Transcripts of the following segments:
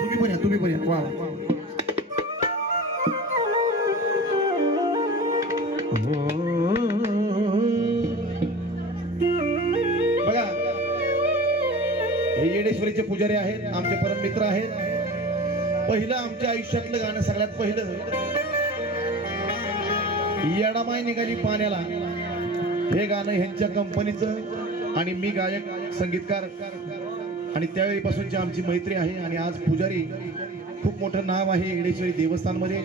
तुम्ही पण या तुम्ही पण या. वा बघा हे येडेश्वरीचे पुजारी आहेत आमचे परम मित्र आहेत. पहिलं आमच्या आयुष्यातलं गाणं सगळ्यात पहिलं. येडामाय निघाली पाण्याला. हे गाणं ह्यांच्या कंपनीचं आणि मी गायक संगीतकार. आणि त्यावेळीपासूनची आमची मैत्री आहे आणि आज पुजारी खूप मोठं नाव आहे येडेश्वरी देवस्थानमध्ये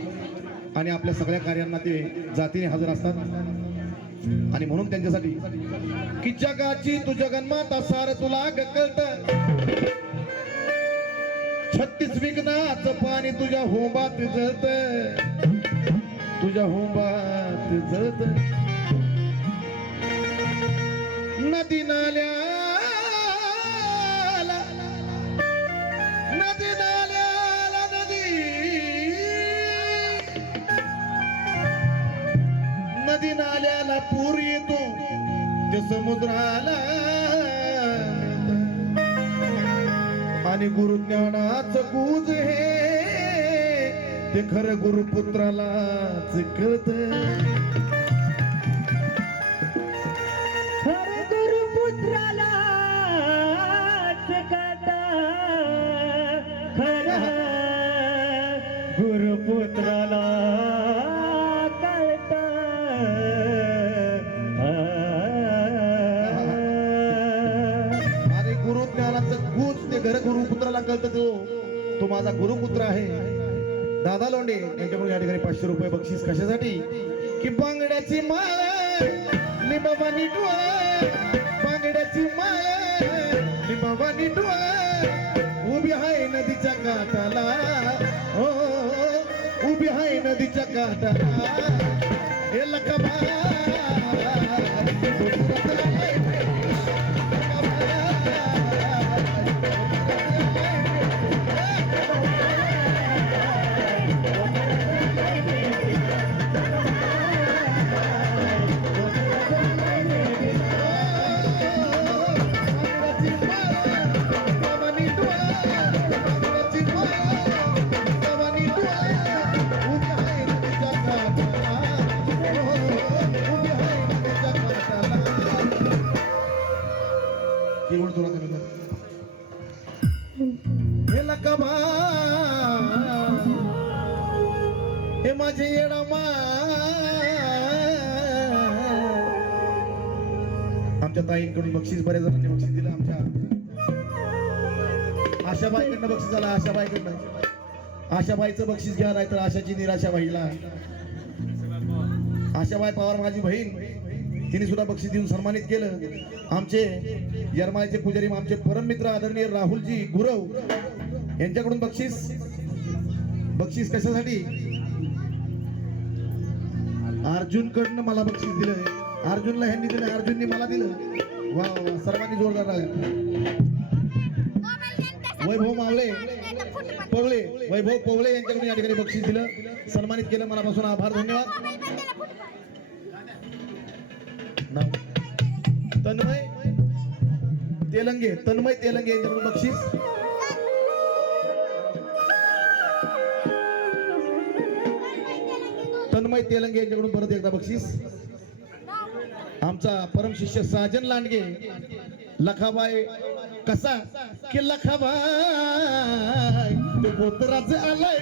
आणि आपल्या सगळ्या कार्यांना ते जातीने हजर असतात. आणि म्हणून त्यांच्यासाठी कि जगाची तू जगन्माता सार तुला गकलत छत्तीस विघ्नाच पाणी तुझ्या होंबात जळत. तुझ्या होंबात जळत. नदी नाल्या नदी नाल्याला पूर येतो ते समुद्राला. आणि गुरुज्ञानाच गुज हे ते खरं गुरुपुत्रालाच कळत. आणि गुरुज्ञानाचं गुज ते घर गुरुपुत्राला कळत तो. तो माझा गुरुपुत्र आहे. दादा लोंडे यांच्याकडून या ठिकाणी पाचशे रुपये बक्षीस कशासाठी? की बांगड्याची माळ लिंबाबा निटवा बांगड्याची माळ लिंबाबा निटवा उभी आहे नदीच्या काठाला. हो उभी आहे नदीच्या काठाला. हे हे माझे येडामा आमच्या ताईंकडून बक्षीस बऱ्याच जणांनी बक्षीस दिलं आमच्या. आशाबाईकडनं बक्षीस झालं आशाबाईकडनं. आशाबाईचं बक्षीस घ्या नाही तर आशाची निराशा बाईला आशाबाई पवार माझी बहीण. तिने सुद्धा बक्षीस देऊन सन्मानित केलं. आमचे यरमाळ्याचे पुजारी आमचे परम मित्र आदरणीय राहुलजी गुरव. यांच्याकडून बक्षीस? बक्षीस कशासाठी? अर्जुन कडनं मला बक्षीस दिलं अर्जुनला ह्यांनी दिलं अर्जुननी मला दिलं वा वा सर्वांनी जोरदार वैभव मावळे पवळे वैभव पवळे यांच्याकडून या ठिकाणी बक्षीस दिलं. सन्मानित केलं. मनापासून आभार धन्यवाद. तन्मय तेलंगे. तन्मय तेलंगे यांच्याकडून बक्षीस. तन्मय तेलंगे यांच्याकडून परत एकदा बक्षीस. आमचा परम शिष्य साजन लांडगे लखाबाई कसा? की लखाबाई तो पोतराच आलाय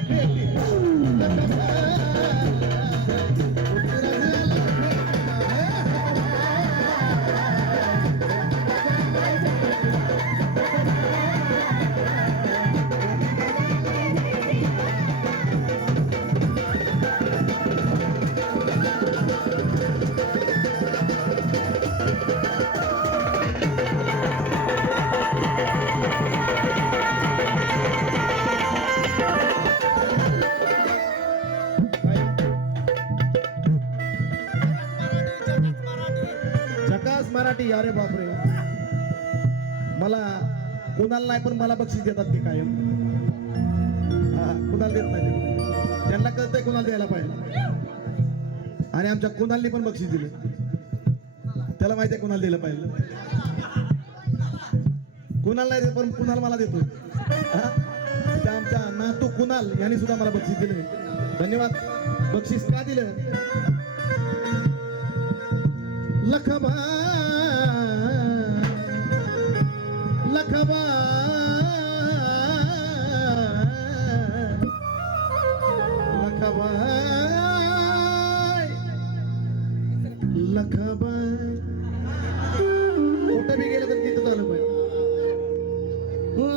अरे बापरे. मला कुणाला नाही पण मला बक्षीस देतात ते कायम. हा, कुणाला देत नाही त्यांना कळतंय कुणाला द्यायला पाहिजे. आणि आमच्या कुणालनी पण बक्षीस दिले. त्याला माहिती आहे कुणाला दिलं पाहिजे. कुणाल नाही देत पण कुणाल मला देतो त्या आमच्या नातू कुणाल यांनी सुद्धा मला बक्षीस दिले. धन्यवाद. बक्षीस का दिलं? लखभा लखबा लखबाय लखबाय कुठं बी गेलं तर तिथं झालं पाहिजे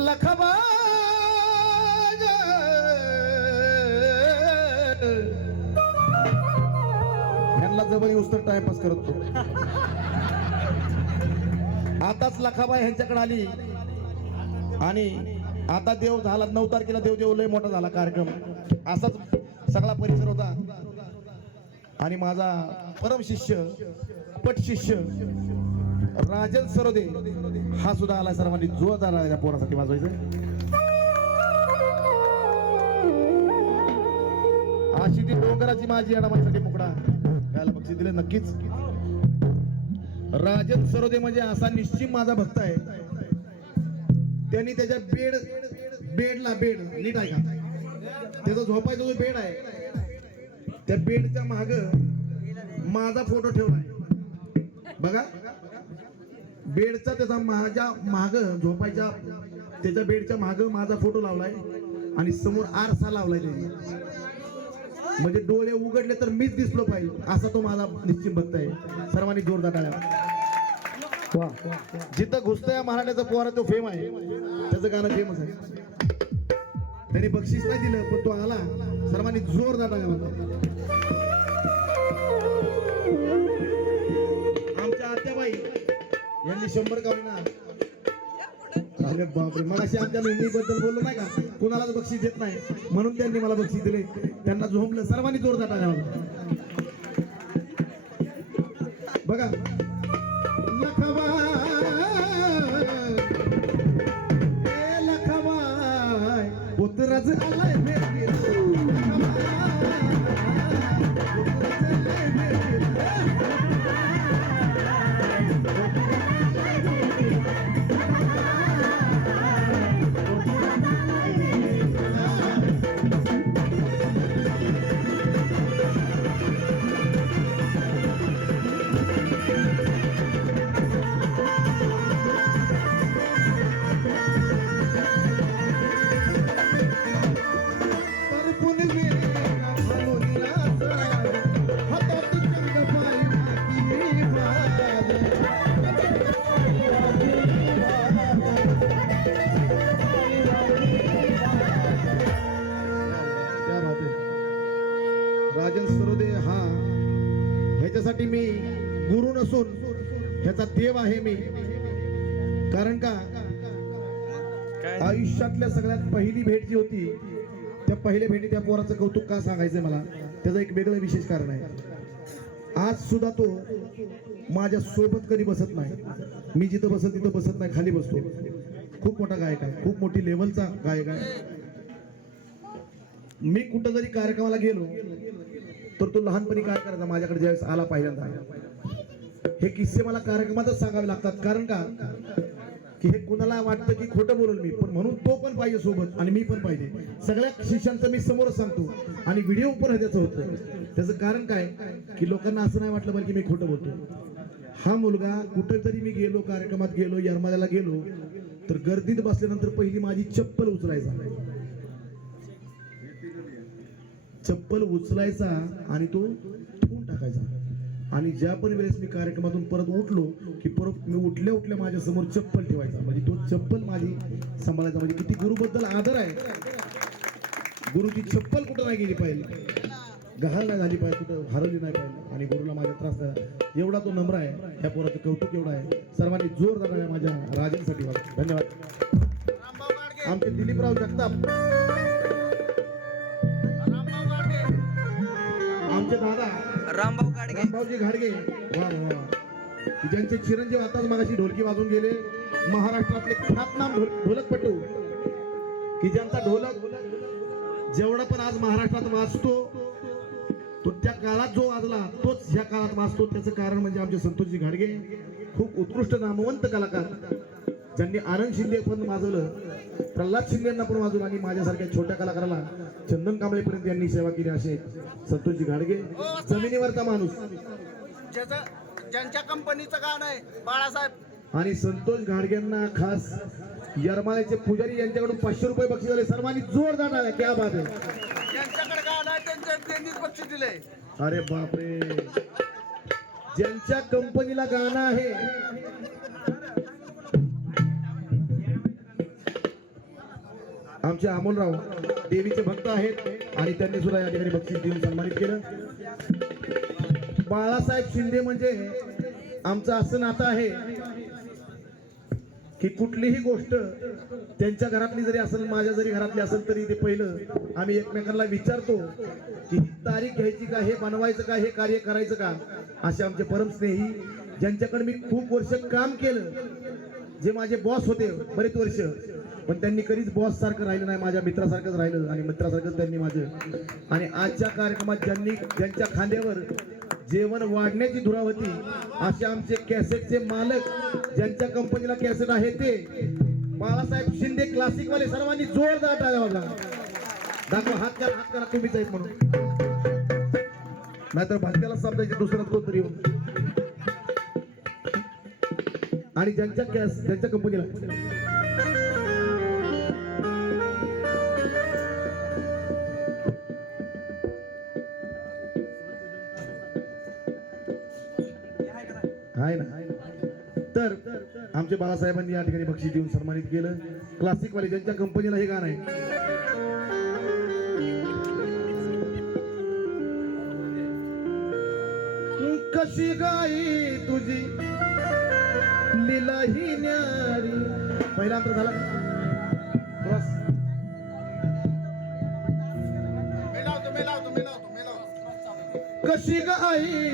लखबाय ह्यांना जबर येऊस तर टाइमपास करत तो आताच लखाबाई ह्यांच्याकडे आली आणि आता देव झाला नऊ तारखेला देव देव लय मोठा झाला कार्यक्रम. असाच सगळा परिसर होता. आणि माझा परम शिष्य पट शिष्य राजन सरोदे हा सुद्धा आला सर्वांनी. जोरदार आहे या पोरासाठी वाजवायचं. अशी ती डोंगराची माझी येणा माझ्यासाठी मुकडा. घ्यायला बक्षीस दिले नक्कीच. राजन सरोदे म्हणजे असा निश्चित माझा भक्त आहे. त्यांनी त्याच्या बेड बेडला बेड नीट आहे का? त्याचा झोपायचा जो बेड आहे त्या बेडच्या माग माझा फोटो ठेवलाय बघा. बेडचा त्याचा माझ्या माग झोपायच्या त्याच्या बेडच्या माग माझा फोटो लावलाय आणि समोर आरसा लावलाय त्याने. म्हणजे डोळे उघडले तर मीच दिसलो पाहिजे असा तो माझा निश्चित भक्त आहे. सर्वांनी जोरदार टाळ्या. जिथं घुसतो या मराठ्याचा पोरा तो फेम आहे. त्याचं गाणं फेमस आहे. त्यांनी बक्षीस नाही दिलं पण तो आला. सर्वांनी जोरदार टाळ्या म्हणतात आमच्या आत्याबाई यांनी शंभर का अरे बापरे मग अशी आमच्या बद्दल बोललो नाही का? कुणालाच बक्षीस देत नाही. म्हणून त्यांनी मला बक्षीस दिले. त्यांना झोंबलं सर्वांनी जोरदार टाळ्या बघा लखबाय पुत्रच आलाय आयुष्यातल्या सगळ्यात पहिली भेट जी होती त्या पहिल्या भेटी त्या पोराचं कौतुक का सांगायचंय मला? त्याचं एक वेगळं विशेष कारण आहे. आज सुद्धा तो माझ्या सोबत कधी बसत नाही. मी जिथं बसत तिथं बसत नाही खाली बसतो. खूप मोठा गायक आहे खूप मोठी लेवलचा गायक आहे. मी कुठं जरी कार्यक्रमाला गेलो तर तो लहानपणी काय करायचा माझ्याकडे ज्यावेळेस आला पहिल्यांदा. हे किस्से मला कार्यक्रमातच सांगावे लागतात. कारण का? की हे कुणाला वाटतं की खोटं बोलून मी पण म्हणून तो पण पाहिजे सोबत आणि मी पण पाहिजे. सगळ्या शिष्यांचं मी समोरच सांगतो आणि व्हिडिओ पण त्याचं होतं त्याचं कारण काय? की लोकांना असं नाही वाटलं पाहिजे की मी खोटं बोलतो. हा मुलगा कुठेतरी मी गेलो कार्यक्रमात गेलो यरमाल्याला गेलो तर गर्दीत बसल्यानंतर पहिली माझी चप्पल उचलायचा. चप्पल उचलायचा आणि तो ठेवून टाकायचा. आणि ज्या पण वेळेस मी कार्यक्रमातून परत उठलो की परत मी उठल्या उठल्या माझ्यासमोर चप्पल ठेवायचा. म्हणजे तो चप्पल माझी सांभाळायचा. म्हणजे किती गुरुबद्दल आदर आहे. गुरुची चप्पल कुठं नाही गेली पाहिजे गहाल नाही झाली पाहिजे कुठं हरवली नाही पाहिजे आणि गुरुला माझा त्रास नाही एवढा तो नम्र आहे. ह्या पोराचं कौतुक एवढं आहे. सर्वांनी जोर आहे माझ्या राजांसाठी. धन्यवाद. आमचे दिलीपराव जगताप. आमचे दादा. रामभाऊ गाडगे रामभाऊजी घाडगे. वा वा. ज्यांचे चिरंजीव आताच मगाशी ढोलकी वाजून गेले. महाराष्ट्रातले ख्यातनाम ढोल ढोलकपटू. की ज्यांचा ढोलक जेवढा पण आज महाराष्ट्रात वाजतो तो त्या काळात जो वाजला तोच ह्या काळात वाजतो. त्याचं कारण म्हणजे आमचे संतोषजी घाडगे. खूप उत्कृष्ट नामवंत कलाकार. ज्यांनी आनंद शिंदे पण वाजवलं प्रल्हाद शिंदेना पण वाजवलं आणि माझ्यासारख्या छोट्या कलाकाराला चंदन कांबळेपर्यंत यांनी सेवा केली असे संतोषजी घाडगे जमिनीवरचा माणूस. ज्याचं ज्यांच्या कंपनीचं गाणं आहे बाळासाहेब. आणि संतोष घाडगेंना खास यरमाळ्याचे पुजारी यांच्याकडून पाचशे रुपये बक्षीस झाले सर्वांनी जोरदार टाळ्या क्या बात आहे. ज्यांच्याकडे गाणं आहे त्यांच्या त्यांनीच बक्षीस दिले अरे बापरे. ज्यांच्या कंपनीला गाणं आहे आमचे अमोलराव देवीचे भक्त आहेत आणि त्यांनी सुद्धा या ठिकाणी बक्षीस देऊन सन्मानित केलं. बाळासाहेब शिंदे म्हणजे आमचं असं नातं आहे की कुठलीही गोष्ट त्यांच्या घरातली जरी असेल माझ्या जरी घरातली असेल तरी ते पहिलं आम्ही एकमेकांना विचारतो की ही तारीख घ्यायची का हे बनवायचं का हे कार्य करायचं का? असे आमचे परमस्नेही ज्यांच्याकडे मी खूप वर्ष काम केलं जे माझे बॉस होते बरेच वर्ष पण त्यांनी कधीच बॉस सारखं राहिलं नाही माझ्या मित्रासारखंच राहिलं आणि मित्रासारखंच त्यांनी माझं. आणि आजच्या कार्यक्रमात ज्यांनी ज्यांच्या खांद्यावर जेवण वाढण्याची धुरा होती असे आमचे कॅसेटचे मालक ज्यांच्या कंपनीला कॅसेट आहे ते बाळासाहेब शिंदे क्लासिक वाले सर्वांनी जोरदार टाळ्या वाजवा. दाखवा हात करा हात करा तुम्हीच आहेत म्हणून. नाहीतर भाजक्याला समजायचे दुसरा कोणतरी तरी आणि ज्यांच्या कॅस ज्यांच्या कंपनीला बाळासाहेबांनी या ठिकाणी बक्षीस देऊन सन्मानित केलं. क्लासिक वाले ज्यांच्या कंपनीला हे गाणं आहे. कशी गाई तुझी? लीला ही न्यारी. पहिला अंतर झाला. बस. कशी गाई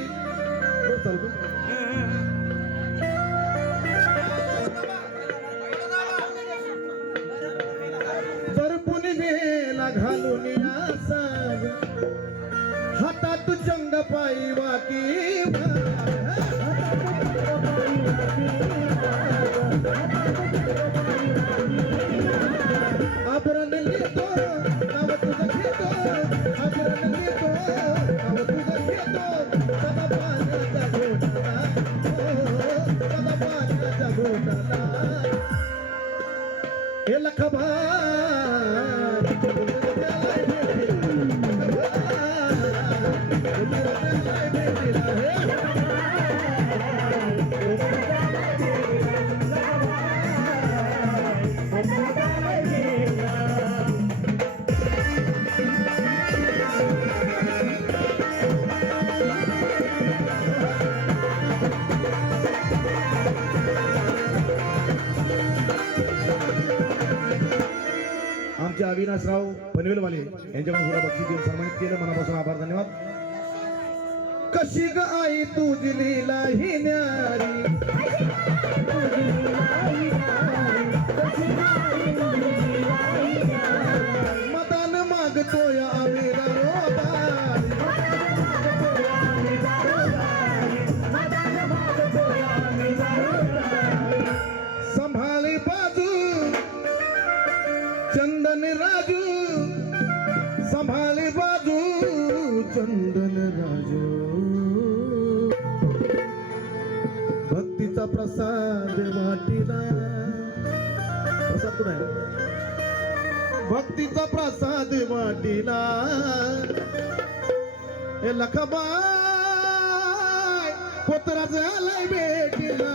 घालून साग हातात चंग पायी वाकी अविनाशराव पनवेलवाले यांच्याकडून सुद्धा बक्षीस देऊन सन्मानित केलं. मनापासून आभार धन्यवाद. कशी ग आई तुझी लीला ही न्यारी? मतान मागतोय संभाळी बाजू चंदन राजू. भक्तीचा प्रसाद वाटीला. प्रसाद भक्तीचा प्रसाद वाटीला. हे लखबाय पोतरा झालाय भेटीला.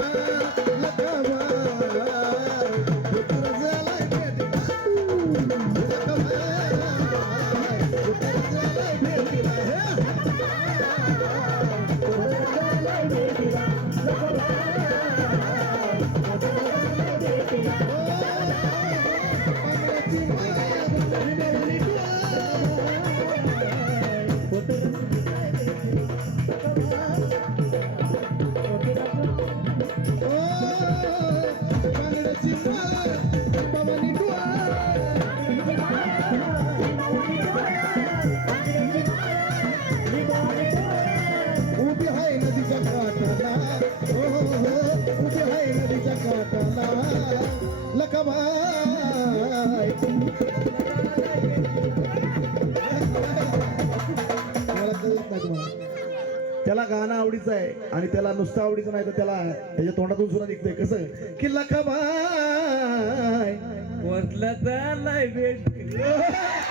आणि त्याला नुसतं आवडीचं नाही तर त्याला त्याच्या तोंडातून सुद्धा निघतंय. कसं? की लखाबाय वरला चाललाय भेट